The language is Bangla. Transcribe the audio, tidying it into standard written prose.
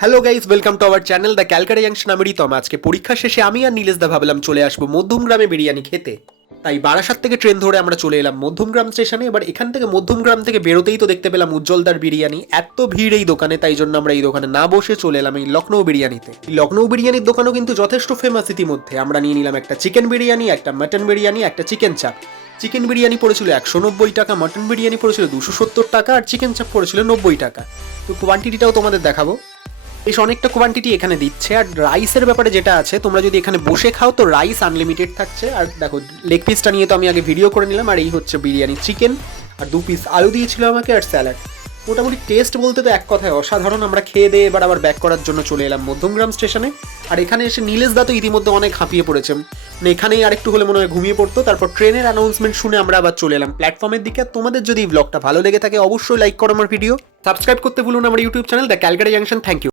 Hello guys, welcome to our channel the Calcutta junction. আমি রিতম। আজকে পরীক্ষা শেষে আমি আর নীলেশ দা ভাবলাম চলে আসবো মধ্যমগ্রামে বিরিয়ানি খেতে। তাই বারাসাত থেকে ট্রেন ধরে আমরা চলে এলাম মধ্যমগ্রাম স্টেশনে। এবার এখান থেকে মধ্যমগ্রাম থেকে বেরোতেই তো দেখতে পেলাম উজ্জ্বলদার বিরিয়ানি। এত ভিড় এই দোকানে, তাই জন্য আমরা এই দোকানে না বসে চলে এলাম এই লখনৌ বিরিয়ানিতে। এই লখনৌ বিরিয়ানির দোকানও কিন্তু যথেষ্ট ফেমাস ইতিমধ্যে। আমরা নিয়ে নিলাম একটা চিকেন বিরিয়ানি, একটা মাটন বিরিয়ানি, একটা চিকেন চাপ। চিকেন বিরিয়ানি পড়েছিল 190 টাকা, মাটন বিরিয়ানি পড়েছিল 270 টাকা, আর চিকেন চাপ পড়েছিল 90 টাকা। তো কোয়ান্টিটিটাও তোমাদের দেখাবো। বেশ অনেকটা কোয়ান্টিটি এখানে দিচ্ছে। আর রাইসের ব্যাপারে যেটা আছে, তোমরা যদি এখানে বসে খাও তো রাইস আনলিমিটেড থাকছে। আর দেখো, লেগ পিসটা নিয়ে তো আমি আগে ভিডিও করে নিলাম। আর এই হচ্ছে বিরিয়ানি চিকেন, আর 2 পিস আলু দিয়েছিল আমাকে, আর স্যালাড। মোটামুটি টেস্ট বলতে তো এক কথায় অসাধারণ। আমরা খেয়ে দিয়ে এবার আবার ব্যাক করার জন্য চলে এলাম মধ্যমগ্রাম স্টেশনে। আর এখানে এসে নীলেশ দা তো ইতিমধ্যে অনেক হাঁপিয়ে পড়েছে, মানে এখানেই আরেকটু হলে মনে হয় ঘুমিয়ে পড়তো। তারপর ট্রেনের অ্যানাউন্সমেন্ট শুনে আমরা আবার চলে এলাম প্ল্যাটফর্মের দিকে। আর তোমাদের যদি এই ব্লগটা ভালো লেগে থাকে অবশ্যই লাইক করো আমার ভিডিও, সাবস্ক্রাইব করতে ভুলো না আমার YouTube channel the Calcutta junction. Thank you.